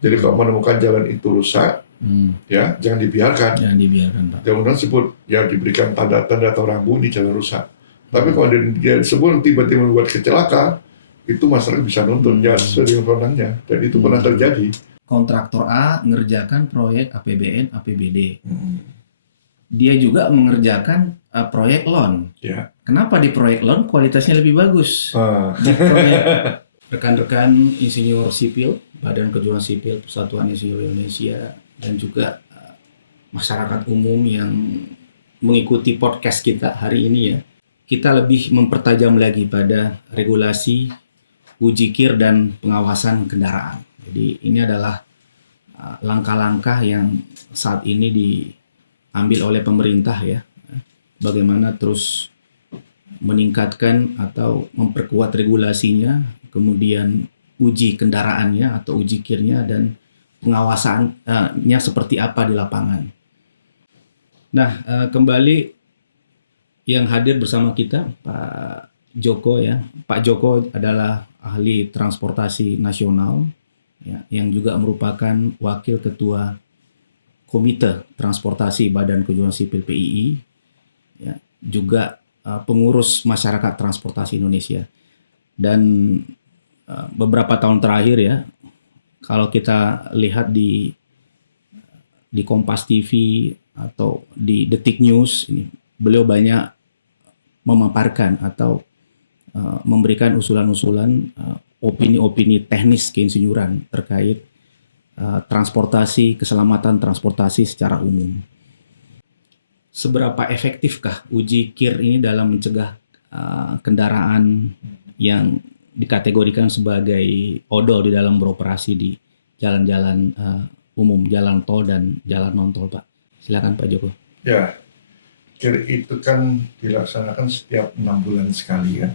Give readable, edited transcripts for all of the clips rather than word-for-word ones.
Jadi kalau menemukan jalan itu rusak, ya jangan dibiarkan. Jangan dibiarkan, Pak. Jangan sebut ya diberikan tanda-tanda atau rambu di jalan rusak. Tapi kalau dia sebut tiba-tiba membuat kecelakaan, itu masyarakat bisa nuntut ya sesuai dengan wewenangnya, dan itu pernah terjadi. Kontraktor A mengerjakan proyek APBN, APBD. Dia juga mengerjakan proyek loan. Ya. Kenapa di proyek loan kualitasnya lebih bagus? Di proyek rekan-rekan insinyur sipil, Badan Kejuruan Sipil Persatuan Insinyur Indonesia, dan juga masyarakat umum yang mengikuti podcast kita hari ini ya, kita lebih mempertajam lagi pada regulasi, uji kir dan pengawasan kendaraan. Jadi ini adalah langkah-langkah yang saat ini diambil oleh pemerintah ya, bagaimana terus meningkatkan atau memperkuat regulasinya, kemudian uji kendaraannya atau uji kirnya, dan pengawasannya seperti apa di lapangan. Nah, kembali yang hadir bersama kita Pak Joko ya. Pak Joko adalah ahli transportasi nasional ya, yang juga merupakan wakil ketua Komite Transportasi Badan Kejuruan Sipil PII ya, juga pengurus masyarakat transportasi Indonesia. Dan beberapa tahun terakhir ya, kalau kita lihat di Kompas TV atau di Detik News ini, beliau banyak memaparkan atau memberikan usulan-usulan, opini-opini teknis keinsinyuran terkait transportasi, keselamatan transportasi secara umum. Seberapa efektifkah uji KIR ini dalam mencegah kendaraan yang dikategorikan sebagai odol di dalam beroperasi di jalan-jalan umum, jalan tol dan jalan non-tol, Pak? Silakan Pak Joko. Ya, KIR itu kan dilaksanakan setiap 6 bulan sekali ya.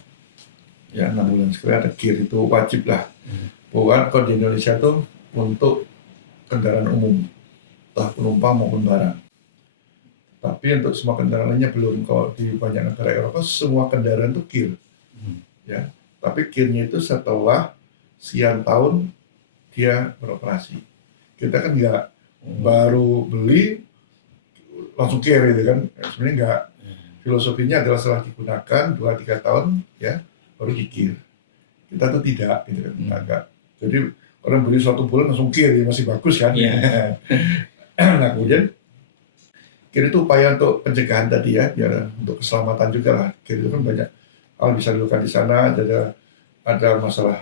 Ya, 6 bulan sekali ada KIR, itu wajib lah. Bukan kalau di Indonesia itu untuk kendaraan umum, entah penumpang maupun barang. Tapi untuk semua kendaraan lainnya belum. Kalau di banyak negara Eropa semua kendaraan itu KIR. Ya, tapi KIR-nya itu setelah sekian tahun dia beroperasi. Kita kan nggak baru beli langsung KIR gitu kan. Sebenarnya nggak. Filosofinya adalah setelah digunakan 2-3 tahun ya baru KIR. Kita tuh tidak gitu kan. Enggak. Jadi orang beli suatu bulan langsung KIR ya masih bagus kan. Nah, kemudian KIR itu upaya untuk pencegahan tadi ya, biar untuk keselamatan juga lah. KIR itu kan banyak hal bisa dilakukan di sana. Ada masalah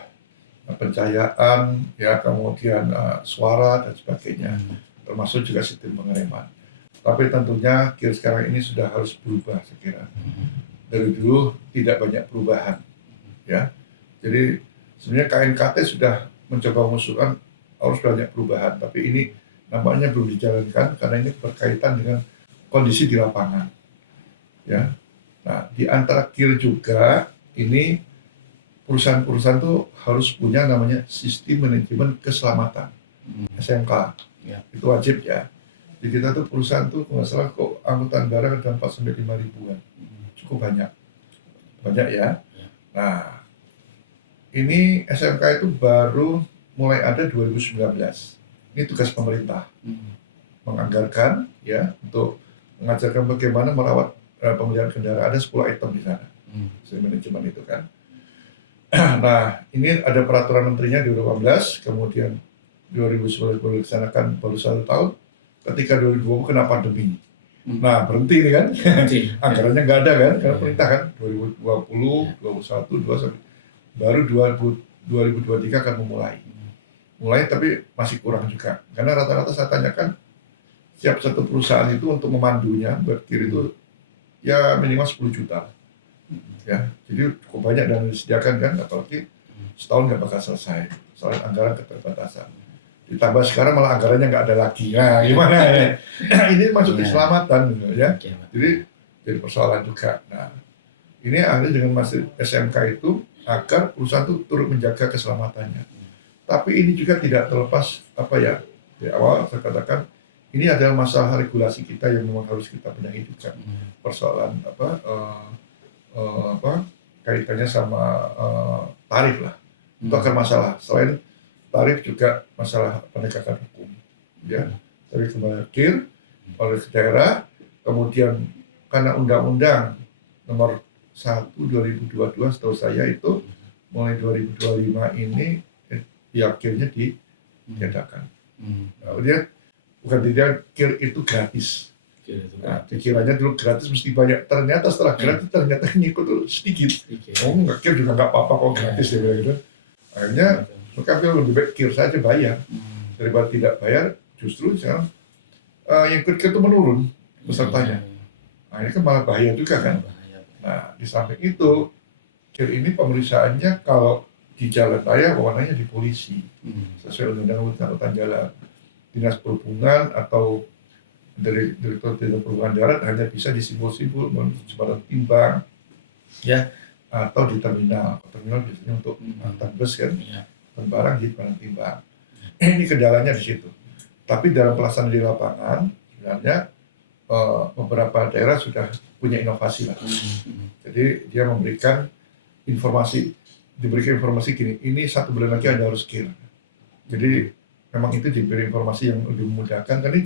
pencahayaan, ya, kemudian suara dan sebagainya, termasuk juga sistem pengereman. Tapi tentunya KIR sekarang ini sudah harus berubah, saya kira. Dari dulu tidak banyak perubahan, ya. Jadi sebenarnya KNKT sudah mencoba mengusulkan harus banyak perubahan, tapi ini nampaknya belum dijalankan karena ini berkaitan dengan kondisi di lapangan, ya. Nah, di antara KIR juga ini perusahaan-perusahaan tuh harus punya namanya sistem manajemen keselamatan, SMK, itu wajib ya. Di kita tuh perusahaan tuh kalau nggak salah kok angkutan barang ada 4-5 ribuan, cukup banyak ya. Nah, ini SMK itu baru mulai ada 2019. Ini tugas pemerintah menganggarkan ya untuk mengajarkan bagaimana merawat pemeliharaan kendaraan. Ada 10 item di sana, manajemen itu kan. Nah, ini ada peraturan menterinya di 2018, kemudian 2019 baru dilaksanakan baru 1 tahun. Ketika 2020 kena pandemi. Nah, berhenti nih kan. Anggarannya nggak ada kan, karena pemerintah kan 2020, 2021, 2022 baru 2023 akan mulai, tapi masih kurang juga. Karena rata-rata saya tanyakan, setiap satu perusahaan itu untuk memandunya buat KIR itu ya minimal 10 juta. Ya, jadi cukup banyak dan disediakan kan, apalagi setahun nggak bakal selesai. Soal anggaran keterbatasan. Ditambah sekarang malah anggarannya nggak ada lagi. Nah, gimana ya? Ini masuk keselamatan ya. Jadi persoalan juga. Nah, ini akhirnya dengan masih SMK itu agar perusahaan itu turut menjaga keselamatannya. Tapi ini juga tidak terlepas apa ya, di awal saya katakan ini adalah masalah regulasi kita yang memang harus kita benahi juga. Persoalan kaitannya sama tarif lah. Itu akan masalah. Selain tarif juga masalah penegakan hukum. Ya, dari kembali KIR oleh daerah, kemudian karena Undang-Undang Nomor 1 2022 setahu saya itu mulai 2025 ini ya KIR-nya ditiadakan. Kemudian bukan tidak, KIR itu gratis. Nah, pikirannya dulu gratis mesti banyak, ternyata setelah gratis ternyata ngikut tuh sedikit. Oh enggak, KIR juga nggak apa-apa kok gratis ya gitu. Akhirnya mereka bilang lebih baik KIR saja bayar daripada tidak bayar. Justru sekarang yang ikut KIR itu menurun pesertanya. Nah, ini kan malah bahaya juga kan. Nah, di samping itu KIR ini pemeriksaannya kalau di jalan raya wewenangnya di polisi sesuai undang-undang angkutan jalan. Dinas Perhubungan atau dari Direktur Jenderal Perhubungan Darat hanya bisa di simbol-simbol jembatan timbang ya, atau di terminal biasanya untuk angkutan bus kan, dan barang di jembatan timbang. Ini kendalanya di situ. Tapi dalam pelaksanaan di lapangan sebenarnya beberapa daerah sudah punya inovasi lah. Jadi dia diberikan informasi gini, ini 1 bulan lagi Anda harus KIR. Jadi memang itu diberi informasi yang lebih memudahkan. Karena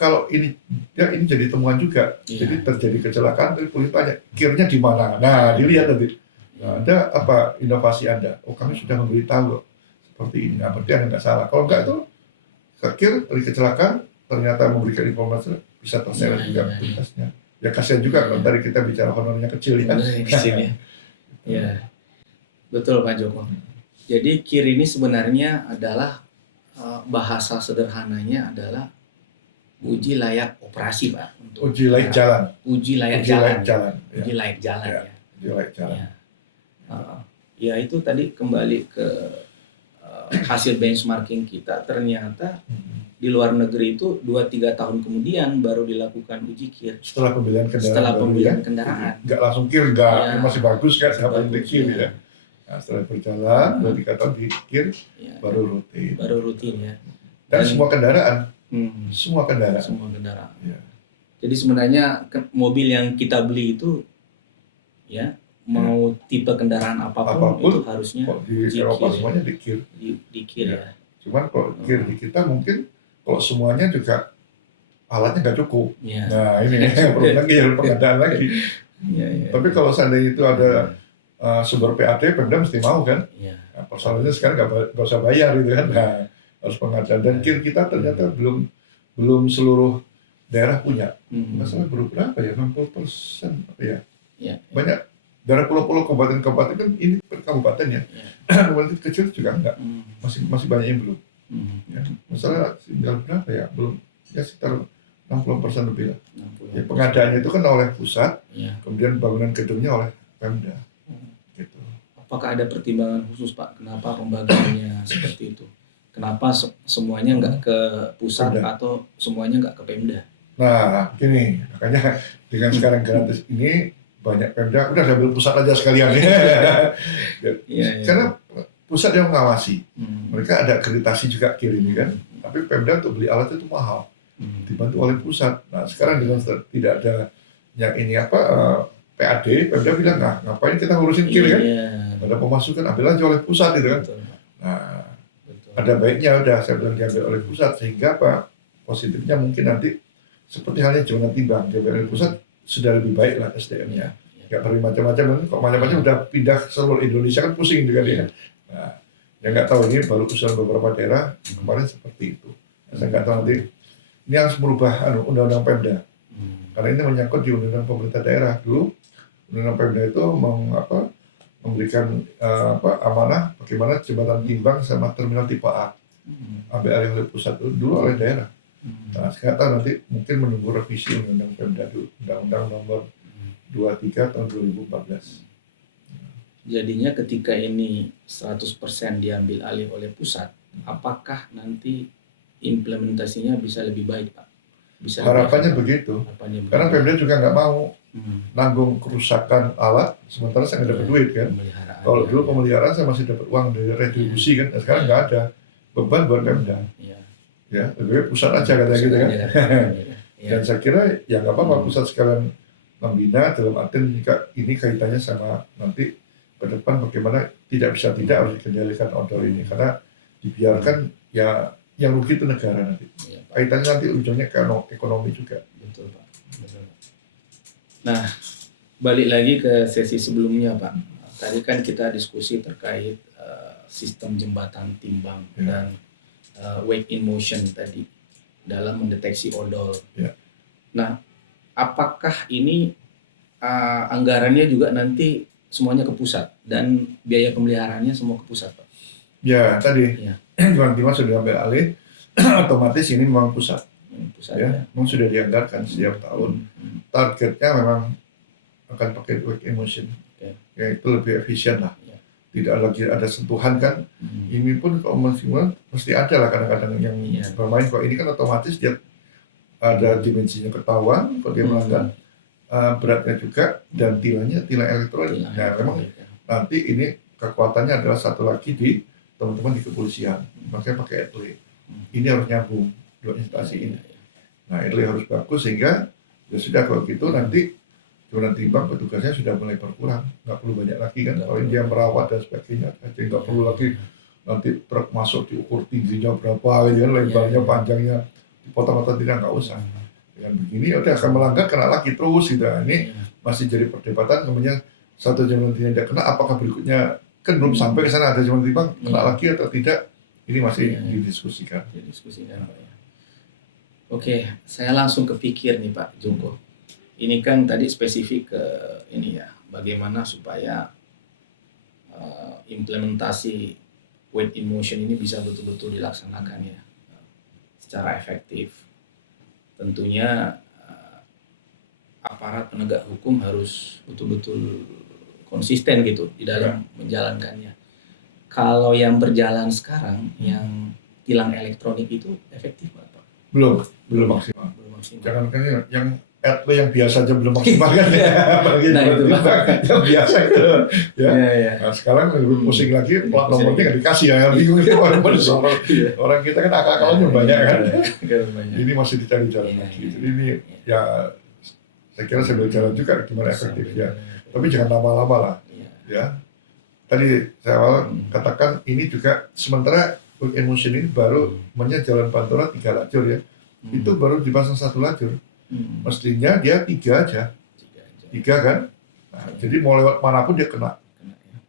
kalau ini jadi temuan juga. Jadi terjadi kecelakaan, tapi polisi tanya KIR-nya di mana. Nah, dilihat nanti. Nah, ada apa inovasi Anda? Oh, kami sudah memberitahu seperti ini. Nah, berarti Anda nggak salah. Kalau nggak itu KIR dari kecelakaan ternyata memberikan informasi bisa terseret juga tugasnya. Ya kasihan juga kalau tadi kita bicara honornya kecil ya. Kecil ya. Ya, betul Pak Joko. Jadi KIR ini sebenarnya adalah bahasa sederhananya adalah uji layak operasi, Pak. Untuk uji layak jalan. Uji layak jalan. Uji layak jalan ya. Uji layak jalan. Ya itu tadi kembali ke hasil benchmarking kita, ternyata di luar negeri itu 2-3 tahun kemudian baru dilakukan uji KIR. Setelah pembelian kendaraan. Setelah pembelian kendaraan. Nggak langsung KIR, nggak. Masih bagus kan, sampai di KIR ya. Nah, setelah berjalan, 2-3 tahun di KIR, baru rutin. Baru rutin ya. Dan semua kendaraan. Semua kendaraan. Semua kendaraan. Ya. Jadi sebenarnya mobil yang kita beli itu, ya mau tipe kendaraan apapun itu harusnya di Eropa semuanya di KIR. Di KIR ya. Cuman kalau KIR di kita mungkin kalau semuanya juga alatnya nggak cukup. Ya. Nah ini perlu lagi pengadaan lagi. Ya. Tapi kalau seandainya itu ada sumber PAD, Pemda mesti mau kan? Nah, persoalannya sekarang nggak usah bayar gitu kan? Nah, harus pengadaan. Dan KIR kita ternyata belum seluruh daerah punya. Masalah berapa ya? 60% ya. Banyak daerah pulau-pulau kabupaten-kabupaten kan ini kabupaten ya. Kabupaten kecil juga enggak. Masih banyak yang belum. Ya. Masalah tinggal berapa ya? Belum ya sekitar 60% lebih lah. Ya, pengadaannya itu kan oleh pusat, kemudian bangunan gedungnya oleh Pemda. Gitu. Apakah ada pertimbangan khusus Pak, kenapa pembagiannya seperti itu? Kenapa semuanya nggak ke pusat Pemda, atau semuanya nggak ke Pemda? Nah, gini, makanya dengan sekarang gratis ini banyak Pemda udah ambil pusat aja sekalian karena pusat yang mengawasi. Mereka ada akreditasi juga KIR ini kan, tapi Pemda untuk beli alat itu mahal, dibantu oleh pusat. Nah sekarang dengan tidak ada yang ini PAD, Pemda bilang, nah ngapain kita ngurusin KIR kan? Ada pemasukan, ambil aja oleh pusat gitu kan. Nah, ada baiknya udah saya bilang diambil oleh pusat, sehingga positifnya mungkin nanti seperti halnya jembatan timbang, diambil oleh pusat sudah lebih baik lah SDM-nya. Nggak perlu macam-macam, kok macam-macam udah pindah seluruh Indonesia kan pusing juga dia. Nah, yang nggak tahu ini baru usulan beberapa daerah kemarin seperti itu. Saya nggak tahu nanti ini harus merubah undang-undang Pemda, karena ini menyangkut di undang-undang pemerintah daerah. Dulu undang-undang Pemda itu memberikan amanah bagaimana jembatan timbang sama terminal tipe A ambil alih oleh pusat dulu oleh daerah. Nah sekarang tahu nanti mungkin menunggu revisi undang-undang Pemda dulu, undang-undang nomor 23 tahun 2014. Jadinya ketika ini 100% diambil alih oleh pusat, apakah nanti implementasinya bisa lebih baik Pak? Harapannya begitu. Karena Pemda juga nggak mau nanggung kerusakan alat, sementara saya nggak dapat duit kan. Kalau dulu pemeliharaan saya masih dapat uang dari retribusi kan, sekarang nggak ada beban buat Pemda. Ya, lebih baik pusat aja katanya gitu kan. Dan saya kira ya nggak apa-apa pusat sekalian membina dalam artian jika ini kaitannya sama nanti ke depan bagaimana tidak harus dikendalikan odol ini, karena dibiarkan ya yang rugi itu negara nanti. Iya, Pak. Kaitannya nanti ujungnya ke ekonomi juga. Betul, Pak. Betul, Pak. Nah, balik lagi ke sesi sebelumnya, Pak. Tadi kan kita diskusi terkait sistem jembatan timbang Ya. dan weight in motion tadi dalam mendeteksi odol. Ya. Nah, apakah ini anggarannya juga nanti semuanya ke pusat dan biaya pemeliharaannya semua ke pusat, Pak? Ya tadi Ya. Dewan Timbang sudah ambil alih, otomatis ini memang pusat. Pusat Ya, ya. memang sudah dianggarkan setiap tahun. Targetnya memang akan pakai weight in motion, Oke. ya itu lebih efisien lah. Ya. Tidak lagi ada sentuhan kan. Ini pun kalau maksimal mesti ada lah kadang-kadang yang Iya. bermain. Kalau ini kan otomatis dia ada dimensinya ketahuan, kalau dia melanggar beratnya juga dan tilang elektronik. Nah memang nanti ini kekuatannya adalah satu lagi di teman-teman di kepolisian, makanya pakai etle. Ini harus nyambung dua instansi ini. Nah etle harus bagus sehingga ya sudah kalau gitu nanti Dewan Timbang petugasnya sudah mulai berkurang, nggak perlu banyak lagi kan. Kalau dia merawat dan sebagainya, jadi nggak perlu lagi nanti truk masuk diukur tingginya berapa, gitu kan, lebarnya, panjangnya, dipotong atau tidak, nggak usah. Dengan begini udah akan melanggar kena lagi terus gitu. Nah, ini masih jadi perdebatan, kemudian satu jembatan tidak kena, apakah berikutnya kan belum sampai ke sana ada jembatan timbang kena lagi atau tidak, ini masih didiskusikan. Didiskusikan, Pak ya. Oke, saya langsung kepikir nih Pak Jungko. Ini kan tadi spesifik ke ini ya, bagaimana supaya implementasi weight in motion ini bisa betul-betul dilaksanakan ya secara efektif. Tentunya aparat penegak hukum harus betul-betul konsisten gitu di dalam menjalankannya. Kalau yang berjalan sekarang, yang tilang elektronik itu efektif Pak? Belum maksimal. Belum maksimal. Jangan kan yang etle yang biasa aja belum maksimal kan ya. Nah itu Pak. Yang biasa itu ya. Ya. Nah, sekarang lebih pusing lagi, plat nomornya nggak dikasih ya, bingung itu orang kita kan akal-akalannya banyak kan. Ini masih dicari jalan lagi. Jadi ini ya saya kira sambil jalan juga gimana efektifnya. Tapi jangan lama-lama lah. Ya. Tadi saya awal katakan ini juga sementara weight in motion ini baru jalan Pantura 3 lajur ya. Itu baru dipasang 1 lajur. Mestinya dia 3 aja. 3 kan? Nah, jadi mau lewat manapun dia kena.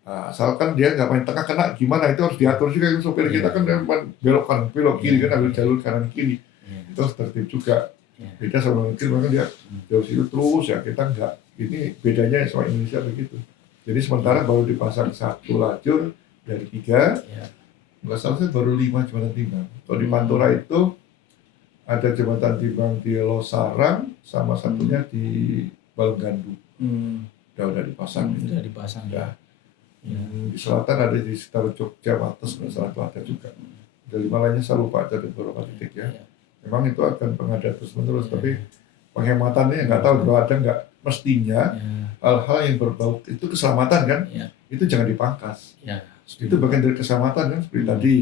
Nah, asalkan dia nggak main tengah kena, gimana itu harus diatur juga. Sopir kita kan belok kanan, belok kiri kan, ambil jalur kanan kiri. Itu harus tertib juga. Beda sama mungkin maka dia jauh situ terus ya, kita nggak. Ini bedanya sama Indonesia begitu. Jadi sementara baru dipasang 1 lajur dari 3, nggak salah baru 5 jembatan timbang. Kalau di Pantura itu ada jembatan timbang di Losarang sama satunya di Balenggandu. Udah dipasang. Udah dipasang ya. Di selatan ada di sekitar Jogja, Wates, nggak salah itu ada juga. Ada 5 lainnya saya lupa, ada di beberapa titik ya. Memang itu akan pengadaan terus-menerus, tapi penghematannya nggak tahu kalau ada nggak. Mestinya hal-hal yang berbau itu keselamatan kan, itu jangan dipangkas. Itu bagian dari keselamatan kan, seperti tadi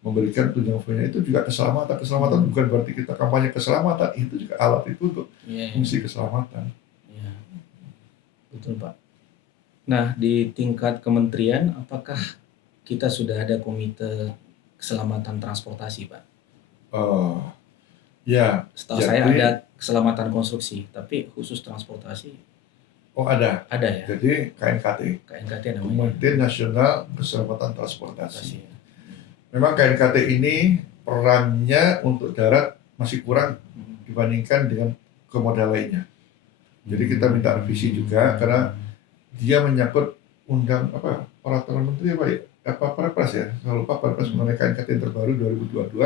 memberikan tunjangan itu juga keselamatan. Keselamatan bukan berarti kita kampanye keselamatan, itu juga alat itu untuk fungsi keselamatan. Betul Pak. Nah di tingkat kementerian, apakah kita sudah ada komite keselamatan transportasi Pak? Ya. Setahu saya ada keselamatan konstruksi, tapi khusus transportasi. Ada. Ada ya. Jadi KNKT. namanya. Komite Nasional Keselamatan Transportasi. Memang KNKT ini perannya untuk darat masih kurang dibandingkan dengan komoda lainnya. Jadi kita minta revisi juga karena dia menyangkut peraturan menteri Perpres ya. Saya lupa Perpres mengenai KNKT yang terbaru 2022.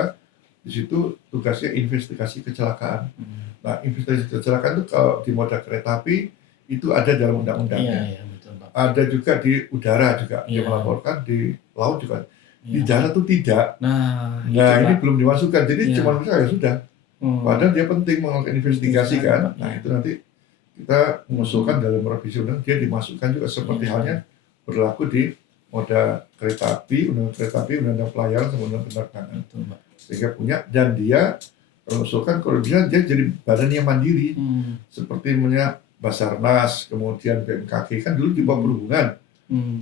Di situ tugasnya investigasi kecelakaan. Nah, investigasi kecelakaan itu kalau di moda kereta api itu ada dalam undang-undangnya. Betul, Pak. Ada juga di udara juga dia melaporkan, di laut juga. Di darat itu tidak. Nah ini belum dimasukkan. Jadi cuma misalnya ya sudah. Padahal dia penting melakukan investigasi kan. Nah itu nanti kita mengusulkan dalam revisi undang dia dimasukkan juga seperti halnya berlaku di moda kereta api, undang-undang pelayaran sama undang penerbangan. Sehingga punya, dan dia mengusulkan kalau bisa dia jadi badan yang mandiri. Seperti punya Basarnas, kemudian BMKG kan dulu di bawah perhubungan.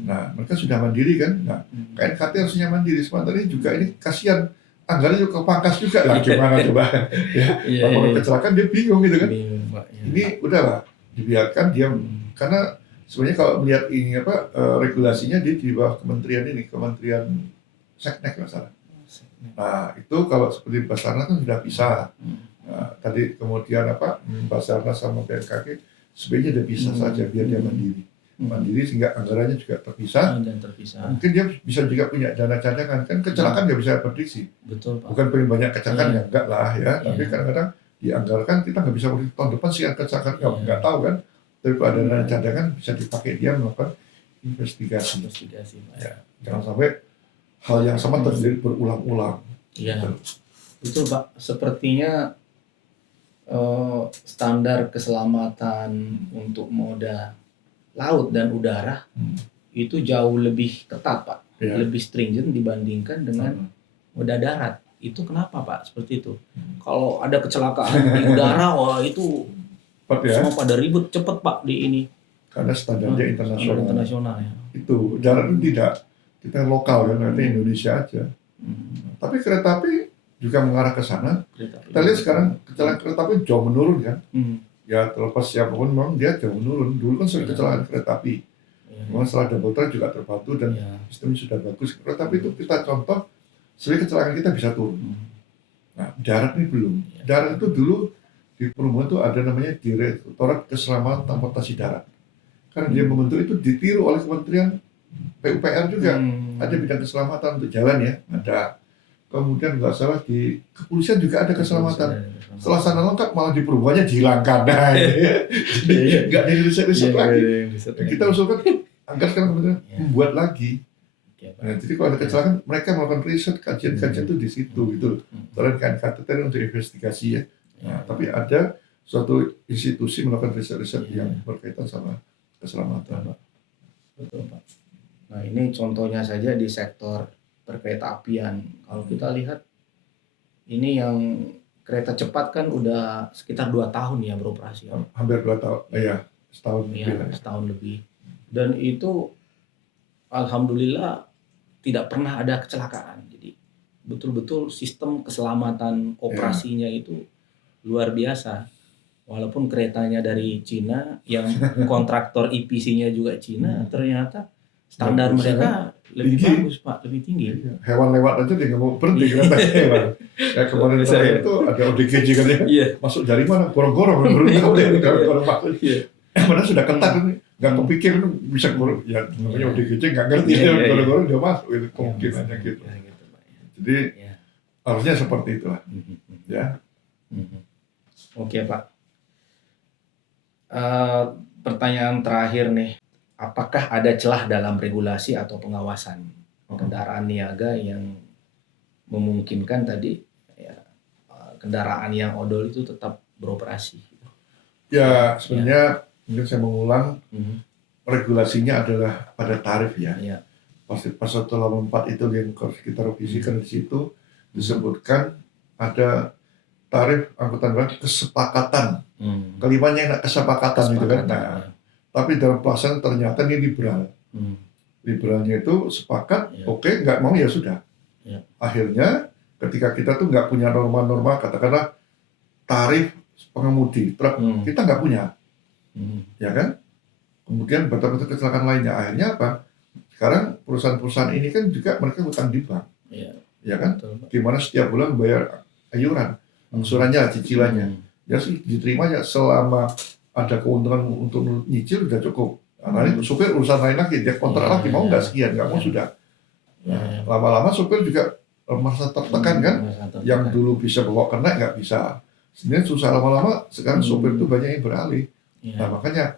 Nah, mereka sudah mandiri kan. Nah, KNKT harusnya mandiri. Sementara ini juga ini kasihan. Anggarannya juga kepangkas juga lah. Gimana coba? Ya, kalau kecelakaan dia bingung gitu kan. Ini udahlah, dibiarkan dia. Karena sebenarnya kalau melihat ini regulasinya dia di bawah kementerian ini, Kementerian Seknek nggak salah. Nah, itu kalau seperti Basarnas kan sudah bisa. Nah, tadi kemudian Basarnas sama BMKG sebenarnya dia bisa saja biar dia mandiri sehingga anggarannya juga terpisah. Mungkin dia bisa juga punya dana cadangan, kan kecelakaan nggak bisa prediksi. Betul, Pak. Bukan paling banyak kecelakaan ya enggak lah ya, tapi kadang-kadang dianggarkan kita nggak bisa tahun depan sih kecelakaan nggak tahu kan. Tapi kalau ada dana cadangan bisa dipakai dia melakukan investigasi. Pak. Ya, jangan sampai hal yang sama terjadi berulang-ulang. Iya, betul Pak. Sepertinya standar keselamatan untuk moda laut dan udara itu jauh lebih ketat Pak, lebih stringent dibandingkan dengan moda darat. Itu kenapa Pak seperti itu? Kalau ada kecelakaan di udara, wah itu semua pada ribut cepet Pak di ini. Karena standarnya internasional ya. Itu darat itu tidak, kita lokal kan, artinya Indonesia aja. Tapi kereta api juga mengarah ke sana. Kita lihat sekarang kecelakaan kereta api jauh menurun kan. Ya terlepas siapapun memang dia jauh menurun. Dulu kan sering kecelakaan kereta api. Memang setelah double track juga terbantu dan sistemnya sudah bagus. Kereta api itu kita contoh, sering kecelakaan kita bisa turun. Nah, darat ini belum. Darat itu dulu di Perumahan itu ada namanya Direktorat Keselamatan Transportasi Darat. Karena dia membentuk itu ditiru oleh Kementerian PUPR juga. Ada bidang keselamatan untuk jalan ya, ada. Kemudian nggak salah di kepolisian juga ada keselamatan. Setelah sana lengkap malah di perubahannya dihilangkan. Nah, jadi nggak ada riset-riset lagi. Kita usulkan agar sekarang kemudian membuat lagi. Nah, jadi kalau ada kecelakaan mereka melakukan riset, kajian-kajian itu di situ gitu. Selain KNKT untuk investigasi ya. Nah, tapi ada suatu institusi melakukan riset-riset yang berkaitan sama keselamatan. Betul Pak. Nah ini contohnya saja di sektor berkereta apian. Kalau kita lihat ini yang kereta cepat kan udah sekitar 2 tahun ya beroperasi. Hampir 2 tahun, ya setahun lebih. Ya, setahun lebih. Dan itu alhamdulillah tidak pernah ada kecelakaan. Jadi betul-betul sistem keselamatan operasinya itu luar biasa. Walaupun keretanya dari Cina, yang kontraktor EPC-nya juga Cina, ternyata standar mereka lebih bagus Pak, lebih tinggi. Hewan lewat aja dia nggak mau berhenti kereta hewan. Ya kemarin saya itu ada ODGJ kan ya, masuk dari mana? Gorong-gorong, gorong-gorong masuk. Padahal sudah ketat ini, nggak kepikir bisa gorong. Ya namanya ODGJ nggak ngerti ya gorong-gorong dia masuk itu kemungkinannya gitu. Jadi harusnya seperti itulah. Ya. Oke Pak. Pertanyaan terakhir nih. Apakah ada celah dalam regulasi atau pengawasan kendaraan niaga yang memungkinkan tadi kendaraan yang odol itu tetap beroperasi? Ya sebenarnya mungkin saya mengulang, regulasinya adalah pada tarif ya. Pasal 184 itu yang harus kita revisikan. Di situ disebutkan ada tarif angkutan barang kesepakatan. Kelimanya kesepakatan itu kan. Nah, tapi dalam pelaksanaan ternyata ini liberal. Liberalnya itu sepakat, oke, nggak mau ya sudah. Akhirnya ketika kita tuh nggak punya norma-norma, katakanlah tarif pengemudi truk, kita nggak punya, ya kan? Kemudian betul-betul kecelakaan lainnya, akhirnya apa? Sekarang perusahaan-perusahaan ini kan juga mereka hutang di bank, ya kan? Gimana setiap bulan bayar iuran, angsurannya, cicilannya, ya sih diterimanya selama ada keuntungan untuk nyicil udah cukup. Nah, ini supir urusan lain lagi, dia kontrak lagi mau nggak sekian, nggak mau sudah. Nah, lama-lama supir juga merasa tertekan kan, yang dulu bisa bawa kena nggak bisa. Sebenarnya susah lama-lama, sekarang supir itu banyak yang beralih. Nah makanya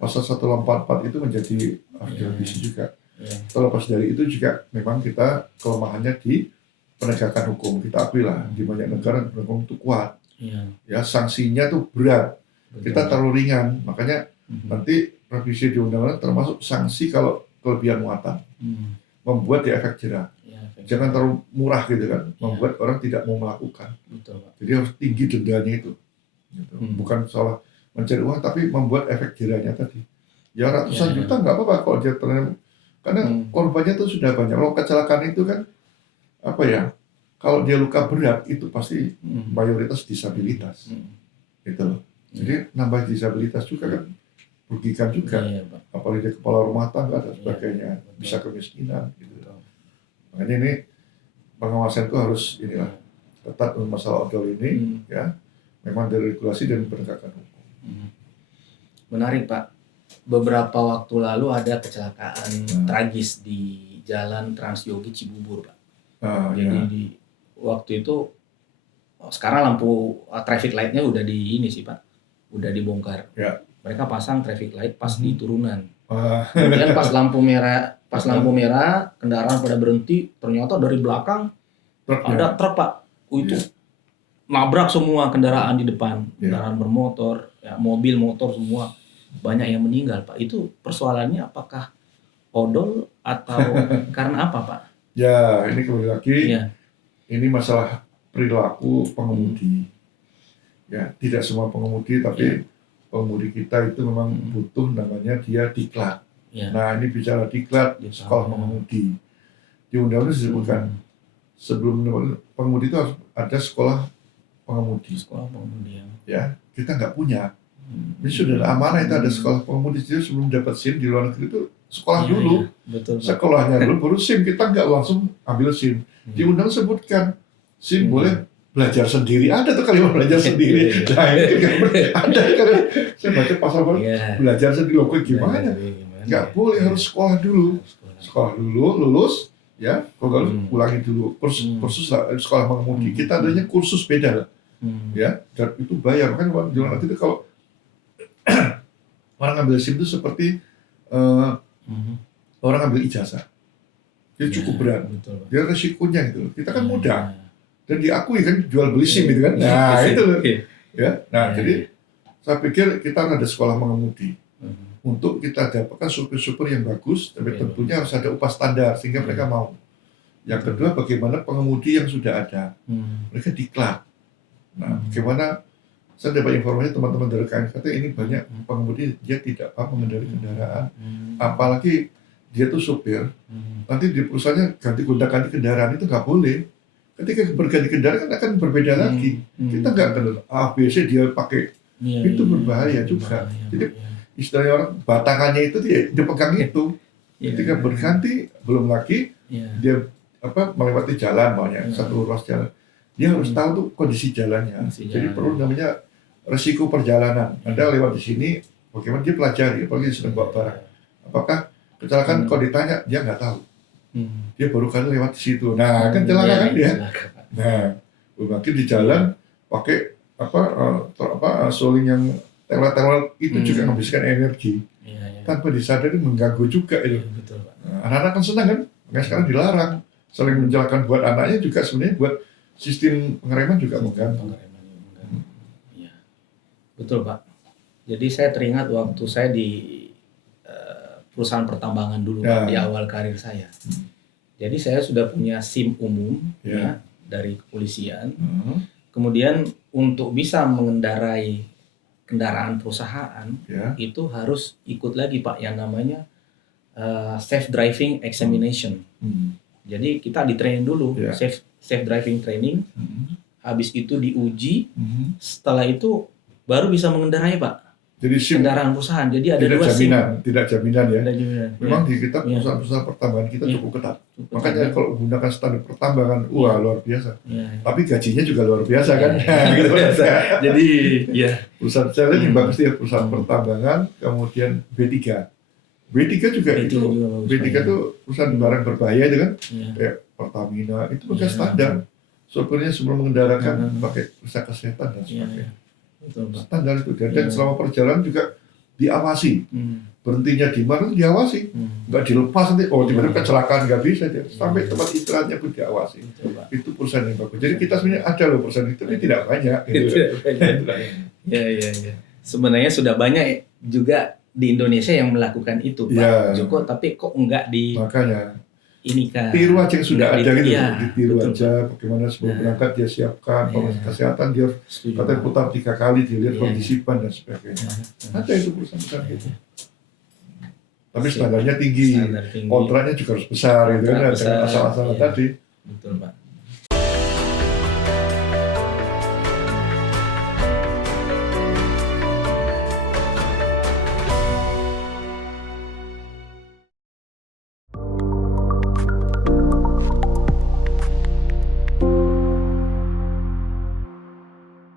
pasal 184 itu menjadi harus direvisi juga. Terlepas dari itu juga memang kita kelemahannya di penegakan hukum. Kita akui lah di banyak negara hukum itu kuat. Ya sanksinya tuh berat. Kita terlalu ringan, makanya nanti revisi di undang-undang termasuk sanksi kalau kelebihan muatan, membuat dia efek jerah. Jangan terlalu murah gitu kan, membuat orang tidak mau melakukan. Jadi harus tinggi dendanya itu, gitu. Bukan soal mencari uang, tapi membuat efek jerahnya tadi. Ya ratusan juta nggak apa-apa kalau dia ternyata Karena korbannya tuh sudah banyak. Kalau kecelakaan itu kan apa ya? Kalau dia luka berat itu pasti mayoritas disabilitas, gitu loh. Jadi nambah disabilitas juga kan, merugikan juga. Iya, Pak. Apalagi dia kepala rumah tangga dan sebagainya, bisa kemiskinan, gitu. Makanya ini pengawasan itu harus inilah ketat untuk masalah odol ini, ya. Memang dari regulasi dan penegakan hukum. Menarik, Pak. Beberapa waktu lalu ada kecelakaan tragis di Jalan Transyogi Cibubur, Pak. Jadi di waktu itu sekarang lampu traffic light-nya udah di ini sih, Pak. Udah dibongkar. Ya. Mereka pasang traffic light pas di turunan. Kemudian pas lampu merah, kendaraan pada berhenti, ternyata dari belakang ada truk, Pak. Itu nabrak semua kendaraan di depan, kendaraan bermotor, ya, mobil, motor semua. Banyak yang meninggal, Pak. Itu persoalannya apakah odol atau karena apa, Pak? Ya, ini kembali lagi. Ya. Ini masalah perilaku pengemudi. Ya, tidak semua pengemudi, tapi pengemudi kita itu memang butuh namanya dia diklat. Ya. Nah, ini bicara diklat sekolah pengemudi. Di undang-undang disebutkan sebelum pengemudi itu harus ada sekolah pengemudi. Sekolah pengemudi. Ya, kita nggak punya. Ini sudah ada amanah itu ada sekolah pengemudi. Jadi sebelum dapat SIM di luar negeri itu sekolah dulu. Betul, Sekolahnya dulu baru SIM. Kita nggak langsung ambil SIM. Di undang sebutkan SIM boleh belajar sendiri. Ada tuh kalimat belajar sendiri. Nah ini ada kan. Saya baca pasal baru belajar sendiri. Loh, gimana? Nggak boleh, harus sekolah dulu. Sekolah dulu, lulus. Ya, kalau ulangi dulu kursus sekolah pengemudi. Kita adanya kursus beda lah. Ya, dan itu bayar. Kan di luar negeri itu kalau orang ngambil SIM itu seperti orang ngambil ijazah. Dia cukup berat. Dia resikonya gitu. Kita kan mudah. Dan diakui kan jual beli SIM gitu kan. Nah, itu loh. Ya. Nah, jadi saya pikir kita ada sekolah mengemudi. Untuk kita dapatkan supir-supir yang bagus, tapi tentunya harus ada upah standar sehingga mereka mau. Yang kedua, bagaimana pengemudi yang sudah ada. Mereka diklat. Nah, bagaimana saya dapat informasi teman-teman dari KNKT ini banyak pengemudi dia tidak paham mengendarai kendaraan, apalagi dia tuh supir. Nanti di perusahaannya ganti kendaraan itu nggak boleh. Ketika berganti kendaraan kan akan berbeda lagi. Kita nggak kenal A, B, C dia pakai itu berbahaya juga. Jadi istilahnya orang batangannya itu dia pegang itu. Ketika berganti belum lagi dia melewati jalan banyak satu ruas jalan. Dia harus tahu tuh kondisi jalannya. Jadi perlu namanya resiko perjalanan. Anda lewat di sini, bagaimana dia pelajari, apalagi sedang bawa barang. Apakah kecelakaan kalau ditanya dia nggak tahu. Dia baru kali lewat di situ. Nah, kan celaka kan dia. Nah, mungkin di jalan pakai soling yang tewel-tewel itu juga menghabiskan energi. Tanpa disadari mengganggu juga itu. Anak-anak kan senang kan, makanya sekarang dilarang. Saling mencelakakan buat anaknya juga sebenarnya buat sistem pengereman juga mengganggu. Betul, Pak. Jadi saya teringat waktu saya di perusahaan pertambangan dulu Pak, di awal karir saya. Jadi saya sudah punya SIM umum ya dari kepolisian. Kemudian untuk bisa mengendarai kendaraan perusahaan itu harus ikut lagi Pak yang namanya safe driving examination. Jadi kita di training dulu safe driving training. Habis itu diuji. Setelah itu baru bisa mengendarai Pak. Jadi SIM kendaraan perusahaan. Jadi ada dua SIM. Tidak jaminan ya. Memang di kita Ya. perusahaan pertambangan kita cukup ketat. Cukup Makanya ketat. kalau menggunakan standar pertambangan, wah luar biasa. Ya. Tapi gajinya juga luar biasa kan. Gitu. Jadi ya. Perusahaan saya yang bagus ya perusahaan pertambangan, kemudian B3. B3 juga itu. B3 itu perusahaan barang berbahaya itu kan. Kayak Pertamina itu bukan standar. Sopirnya sebelum mengendarakan pakai periksa kesehatan dan sebagainya. Betul, Pak. Standar itu dan selama perjalanan juga diawasi. Berhentinya di mana diawasi, nggak dilepas nanti. Oh tiba-tiba kecelakaan nggak bisa dia. Sampai tempat istirahatnya pun diawasi. Betul, Pak. Itu perusahaan yang bagus. Jadi kita sebenarnya ada loh perusahaan itu, tapi tidak banyak. Gitu. Ya. Sebenarnya sudah banyak juga di Indonesia yang melakukan itu, Pak Joko. Tapi kok enggak di makanya ini kan tiru aja yang sudah ada gitu, ditiru betul. aja bagaimana sebelum berangkat dia siapkan kesehatan dia katanya putar 3 kali dilihat kondisi ban dan sebagainya. Ada itu perusahaan-perusahaan gitu. tapi standarnya tinggi, Standar tinggi. kontraknya juga harus besar gitu kan, Kontrak dengan besar, asal-asalan iya. tadi. Betul Pak.